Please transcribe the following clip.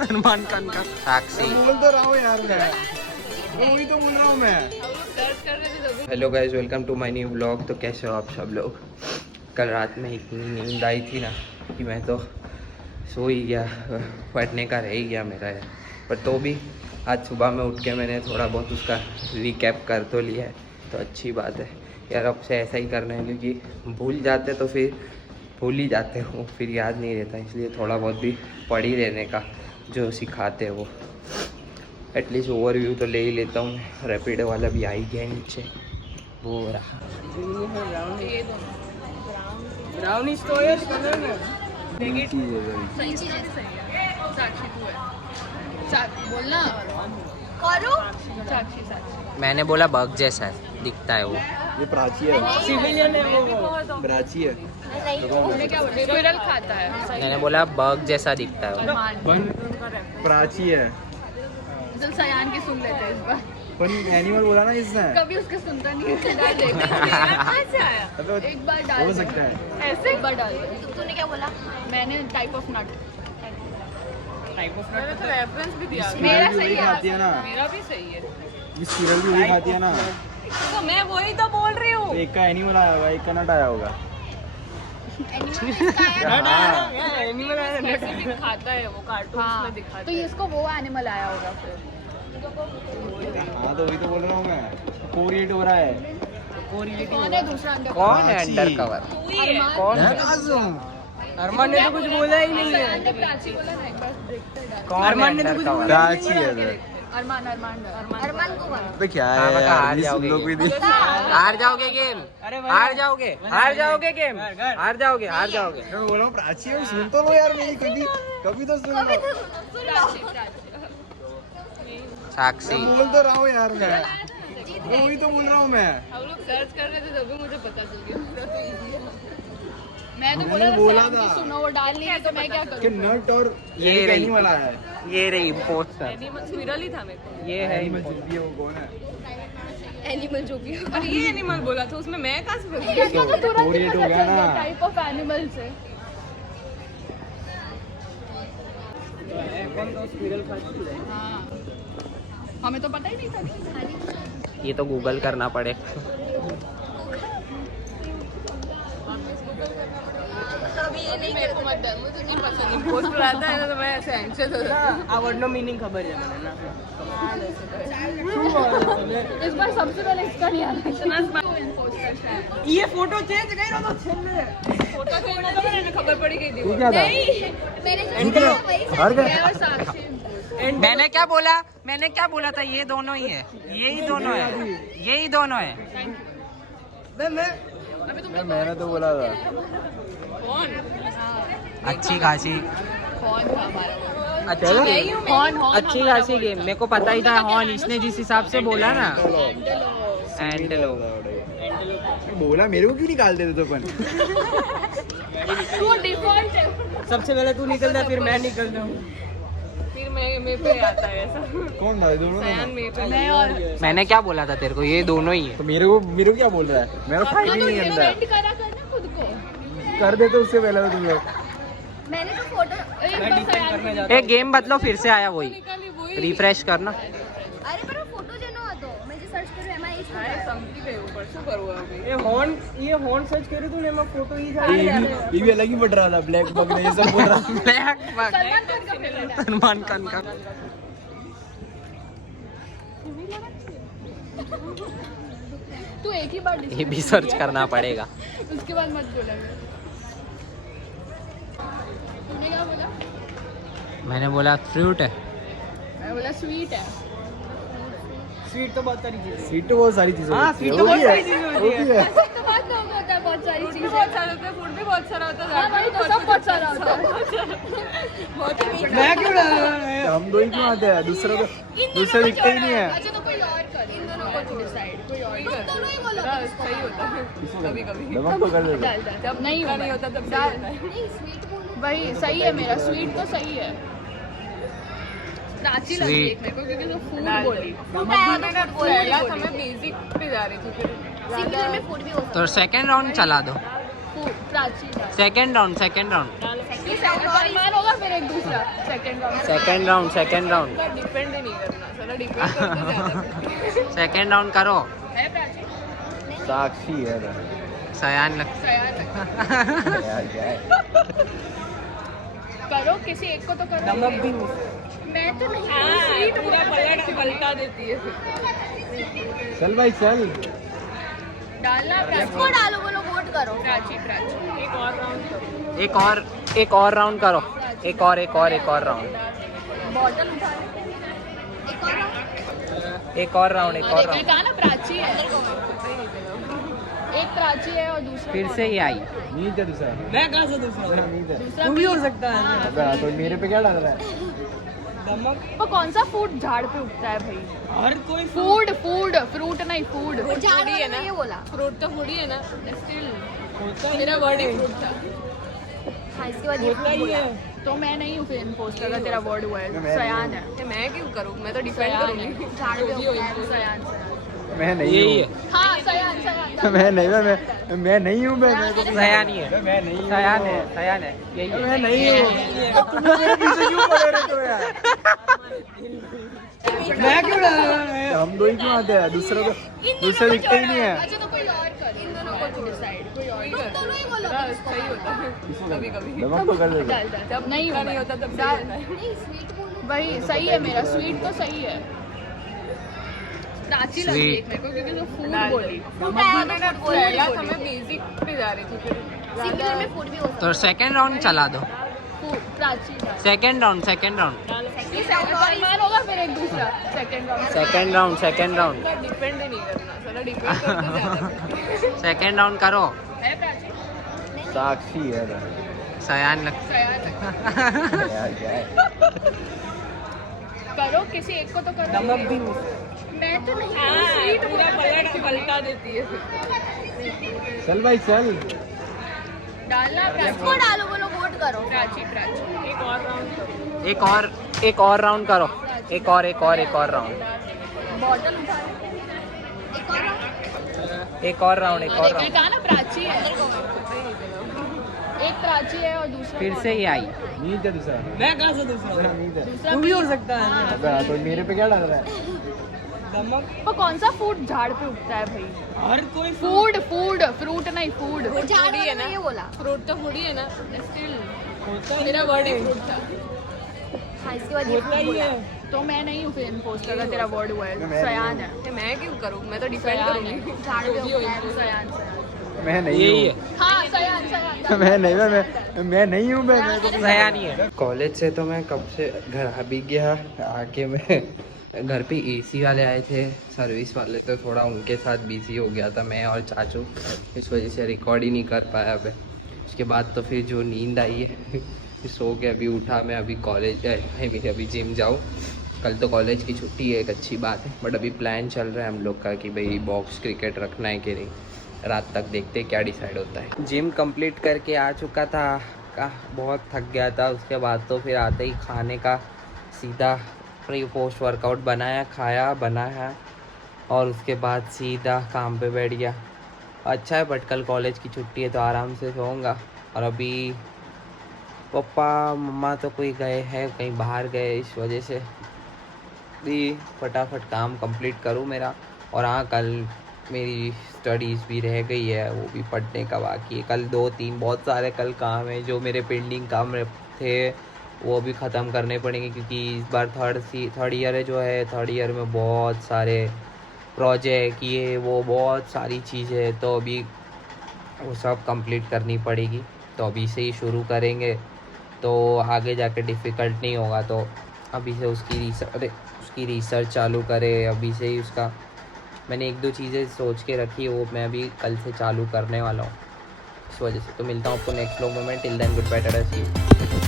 सलमान खान का साक्षी बोल तो रहा हूँ यार मैं, वही तो बोल रहा हूँ मैं। Hello guys, welcome to my new vlog. तो कैसे हो आप सब लोग? कल रात में इतनी नींद आई थी ना कि मैं तो सो ही गया, पढ़ने का रह ही गया मेरा यार। पर तो भी आज सुबह में उठ के मैंने थोड़ा बहुत उसका रिकैप कर तो लिया है, तो अच्छी बात है यार। अब से ऐसा ही करना है, क्योंकि भूल जाते तो फिर भूल ही जाते हो, फिर याद नहीं रहता। इसलिए थोड़ा बहुत भी पढ़ ही लेने का जो सिखाते हैं वो एटलीस्ट ओवरव्यू तो ले ही लेता हूँ। रैपिड वाला भी आ ही गया नीचे, वो रहा। ब्राउनिश तो है कलर में। सही चीज़ सही चीज है, सही है। साक्षी तू है, साक्षी बोलना करो। साक्षी साक्षी मैंने बोला बग जैसा है, दिखता है वो। ये प्राची है, सिविलियन है वो। प्राची है। उसने क्या बोला? स्क्विरल खाता है। मैंने बोला बग जैसा दिखता है वो। पण प्राची है, चल सयान की सुन लेते हैं इस बार। पण एनिमल बोला ना इसने। कभी उसके सुनता नहीं है, डाल दे। कहाँ से आया? अबे एक बार डाल हो दे। सकता है। ऐसे एक बार डाल दे। तूने क्या बोला? मैंने type of nut. Type of nut तो रेफरेंस भी दिया। मेरा भी सही वही खाती है ना, मेरा भी सही है। ये स्क्विरल भी वही खाती है ना। तो मैं वही तो बोल रही हूँ। तो एक का एनिमल आया होगा, एक का नट आया होगा। एनिमल स्पेसिफिक खाता है वो, कार्टून्स में दिखाता है। तो इसको वो एनिमल आया होगा फिर। हाँ तो वही तो बोल रहा हूँ मैं, कोरिएट हो रहा है। कौन है दूसरा अंदर? कौन है अंडर कवर? कौन है? अरमान ने तो कुछ बोला ही नहीं है। प्राची बोला ना, एक बार देखते हैं। कौन है अंडर कवर? प्राची है। अरमान अरमान को बोला। अबे क्या हाँ, है बता, यार, हार ये जाओगे सुन लो कोई नहीं। हार जाओगे गेम, हार जाओगे, हार जाओगे गेम, हार जाओगे, हार जाओगे। मैं बोल रहा हूँ प्राची है, सुन तो लो यार मेरी, कभी तो सुन लो। प्राची साक्षी मैं बोल तो रहा हूँ यार मैं, वही तो बोल रहा हूँ मैं। हम लोग सर्च कर रहे थे तभी मुझे पता चल गया। मेरा तो इजी है। मैं तो मैंने बोला सैम की था। सुनो वो डाल ली तो मैं क्या कि करूँ? नट और ये एक रही। एनिमल आया है। ये रही इम्पोस्टर, एनिमल स्क्विरल ही था मेरे को। ये है एनिमल जो भी है वो कौन है? एनिमल जो भी और ये एनिमल बोला था उसमें, मैं कहाँ से कोरिएट हो गया ना। टाइप ऑफ एनिमल से। हाँ, हमें तो पता ही नहीं था। ये तो गूगल करना पड़े। मेरे को मत डर, मुझे नहीं पसंद। इम्पोस्टर आता है ना तो मैं ऐसे एंशियस हो जाती हूँ। आवडनो मीनिंग खबर है मैंने ना। इस बार सबसे पहले इसका नहीं आना। ये फोटो चेंज कर रहा था छेले। फोटो चेंज तो मैंने खबर पड़ी गई थी। ये क्या था? नहीं, हार गए? मैं और साक्षी। मैंने क्या बोला? मैंने क्या बोला था? ये दोनों ही है, यही दोनों है, यही दोनों है। मैंने तो बोला था। कौन? अच्छी खासी, कौन था हमारा? अच्छी कौन? अच्छी खासी गेम। मेरे को पता ही था हॉर्न, इसने जिस हिसाब से बोला ना। एंडलो बोला मेरे को क्यों निकालते थे तो अपन? वो डिफॉल्ट है। सबसे पहले तू निकलता फिर मैं निकलता हूँ। फिर मैं मेरे पे आता है ऐसा। कौन था दोनों? सयान मेरे पे। मैं और मैंने क्या बोला था तेरे को? ये दोनों ही है। तो मेरे को क्या बोल रहा है? मेरा फाइट ही नहीं है अंदर। फ्रेंड करा करना खुद को। कर दे तो उससे पहले तो तुम लोग। मैंने तो फोटो एक बार सयान को एक गेम बदलो, फिर से आया वही। निकाली वही। रिफ्रेश करना। अरे पर फोटो जेनो હતો મેં જે સર્ચ કર્યું એમાં એ જ अरे समझी गई ऊपर શું करूँ अभी? ये हॉर्न सर्च करे तूने मैं फोटो ही जा ये भी अलग ही पड़ रहा था, ब्लैक बग ने ये सब बोल रहा था। सलमान खान का फिल्म है। सलमान खान का। तू एक ही बार ये भी सर्च करना पड़ेगा। उसके बाद मत बोलेंगे। तूने क्या बोला? मैंने बोला फ्रूट है। मैं बोला स्वीट है। स्वीट तो बहुत सारी चीजें। स्वीट तो बहुत सारी चीजें हाँ, होती है, sweet तो वो भी बहुत है, सारी चीजें वो भी है। ऐसे तो बात कम होता है, बहुत सारी चीजें। बहुत सारा होता है, फूड भी बहुत सारा होता है। हाँ भाई तो सब बहुत सारा होता है। बहुत ही मैं क्यों डाल रहा है? हम दो ही क्यों आते हैं? दूसरा तो दूसरा दिखते ही नहीं है। अच्छा तो कोई और कर, इन दोनों को डिसाइड, कोई और कर। दोनों ही बोलो, सही होता है कभी कभी। दबंग पकड़ लेते। डाल डाल, जब नहीं होता तब डाल। नहीं स्वीट बोलो वही सही है मेरा, स्वीट तो सही है। प्राची लगी Sweet. एक मेरे को क्योंकि तो फूड बोली। फूड हमें बेसिक पे जा रही थी फिर सिंगुलर में फूड भी हो सकता तो सेकंड राउंड चला दो। प्राची सेकंड राउंड सलमान होगा फिर एक दूसरा second round second round depend ही नहीं करना साला डिपेंड करते ज्यादा सेकंड राउंड करो है प्राची साक्षी है ना। सयान लग यार क्या है? करो किसी एक को तो करो नमक भी मैं तो नहीं स्वीट पूरा पलटा देती है चल भाई चल। डालना प्राची इसको डालो, बोलो वोट करो। प्राची एक और राउंड एक और राउंड करो एक और राउंड बॉटल उठा लो। एक और राउंड। एक और ये कहा ना प्राची है एक प्राची है और दूसरा फिर से ही आई नींद है दूसरा। मैं कहाँ से दूसरा नींद है। दूसरा तू भी हो सकता है अबे तो मेरे पे क्या डाल रहा है? नमक पर कौन सा फूड झाड़ पे उगता है भाई हर कोई फूड फ्रूट नहीं फूड झाड़ वाले ने ये बोला। फ्रूट तो फूड ही है ना स्टिल होता ही मेरा वर्ड ही फ्रूट था हाँ, इसके बाद ये होता ही है। तो मैं नहीं हूँ फिर पोस्ट अगर तेरा वर्ड हुआ है मैं सयान है मैं क्यों करूँ मैं तो डिफेंड सयान करूँगी है झाड़ पे उगता है। सयान मैं नहीं यही हूँ। है हाँ सयान मैं नहीं हूँ। मैं सयान ही है मैं नहीं हूँ। सयान है यही है मैं नहीं हूँ। तुम मेरे पीछे क्यों पड़े रहते हो यार? मैं क्यों डाल रहा हूँ? हम दो ही क्यों आते हैं? दूसरे दिखते ही नहीं है। अच्छा तो कोई और कर इन दोनों को तू डिसाइड कोई और कर दोनों ही बोलो। सही होता है नमक तो कर दे। डाल जब नहीं होता तब डाल नहीं, स्वीट बोलो। वही सही है मेरा स्वीट तो सही है प्राची लगी Sweet. एक मेरे को क्योंकि तो फूड बोली फूड आया तो फूड बोलो। पहला समय बेसिक पे जा रही थी फिर सिंगुलर में फूड भी हो सकता तो सेकंड राउंड चला दो फूड प्राची सेकंड राउंड ये सलमान होगा फिर एक दूसरा second round second round depend ही नहीं करना साला डिपेंड करते ज्यादा सेकंड राउंड करो है प्राची साक्षी है ना। सयान लग सयान यार क्या है? करो किसी एक को तो करो नमक भी मैं तो नहीं स्वीट पूरा पलटा देती है चल भाई चल। डालना इसको डालो, बोलो वोट करो। प्राची एक और राउंड एक और राउंड करो एक और राउंड बॉटल उठा लो। एक और राउंड। एक और ये राउंड कहा ना प्राची है एक प्राची है और दूसरा फिर से ही आई नींद है दूसरा। मैं कहाँ से दूसरा नींद है। दूसरा तू भी हो सकता है अबे तो मेरे पे क्या डाल रहा है? नमक पर कौन सा फूड झाड़ पे उगता है भाई हर कोई फूड फ्रूट नहीं फूड झाड़ वाले ने ये बोला। फ्रूट तो फूड ही है ना स्टिल होता ही मेरा वर्ड ही फ्रूट था हाँ, इसके बाद ये होता ही बोला। है। तो मैं नहीं हूँ फिर पोस्ट अगर तेरा वर्ड हुआ है मैं सयान है मैं क्यों करूँ मैं तो डिफेंड सयान करूँगी है झाड़ पे उगता है। सयान मैं नहीं यही हूँ। है हाँ सयान मैं नहीं हूँ। सयान ही है कॉलेज से तो मैं कब से घर आ भी गया। आके मैं घर पे एसी वाले आए थे सर्विस वाले, तो थोड़ा उनके साथ बिजी हो गया था मैं और चाचू, इस वजह से रिकॉर्ड ही नहीं कर पाया। अब उसके बाद तो फिर जो नींद आई है सो के अभी उठा मैं। अभी कॉलेज अभी जिम जाऊँ। कल तो कॉलेज की छुट्टी है, एक अच्छी बात है, बट अभी प्लान चल रहा है हम लोग का कि भाई बॉक्स क्रिकेट रखना है कि नहीं। रात तक देखते क्या डिसाइड होता है। जिम कंप्लीट करके आ चुका था, बहुत थक गया था। उसके बाद तो फिर आते ही खाने का सीधा प्री पोस्ट वर्कआउट बनाया, खाया बनाया और उसके बाद सीधा काम पे बैठ गया। अच्छा है, बट कल कॉलेज की छुट्टी है तो आराम से सोऊंगा। और अभी पापा मम्मा तो कोई गए हैं, कहीं बाहर गए, इस वजह से भी फटाफट काम कंप्लीट करूँ मेरा। और हाँ, कल मेरी स्टडीज़ भी रह गई है, वो भी पढ़ने का बाकी है। कल 2-3 बहुत सारे कल काम है जो मेरे पेंडिंग काम थे, वो भी ख़त्म करने पड़ेंगे क्योंकि इस बार थर्ड ईयर है जो है। थर्ड ईयर में बहुत सारे प्रोजेक्ट ये वो बहुत सारी चीज़ें है, तो अभी वो सब कंप्लीट करनी पड़ेगी। तो अभी से ही शुरू करेंगे तो आगे जाके डिफ़िकल्ट नहीं होगा। तो अभी से उसकी रिसर्च चालू करें, अभी से ही उसका मैंने 1-2 चीज़ें सोच के रखी है, वो मैं अभी कल से चालू करने वाला हूँ। इस वजह से तो मिलता हूँ आपको नेक्स्ट व्लॉग में। Till then goodbye, tata, see you.